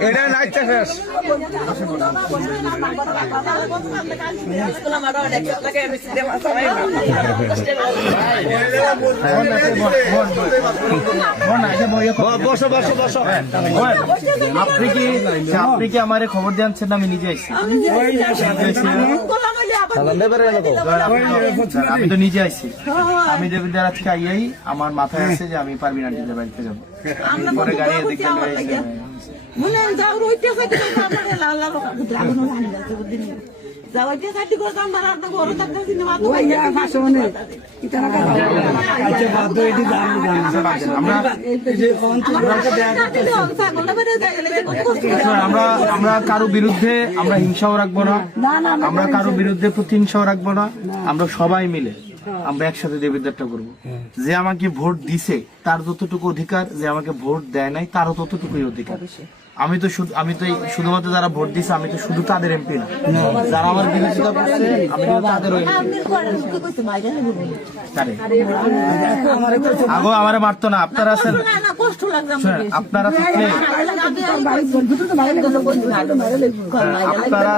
এটা নাচছে শেষ ব- বসো বসো বসো। আপনি কি আপনি কি আমারে খবর দিয়েছেন না আমি নিজে আইছি আমি তো নিজে আইছি। আমি দেবীদার আজকে আইয়াই আমার মাথায় আছে যে আমি পারবি না নিজে বাড়িতে যাব। পরে গাড়ি এদিকে মনে যাও রইতে আমরা কারও বিরুদ্ধে আমরা হিংসাও রাখব না। আমরা কারও বিরুদ্ধে প্রতিহিংসাও রাখব না। আমরা সবাই মিলে আমরা একসাথে দেবিদ্যারটা করব। যে আমাকে ভোট দিছে তার যতটুকু অধিকার যে আমাকে ভোট দেয় নাই তারও ততটুকুই অধিকার। আমি তো শুধু আমি তো শুধুমাত্র যারা ভোট দিছে আমি তো শুধু তাদের এমপি না যারা আমার বিরোধিতা করছে আমি তো তাদেরও আগো আমার মারতো না আপনারা আছেন আপনারা থাকলে আপনারা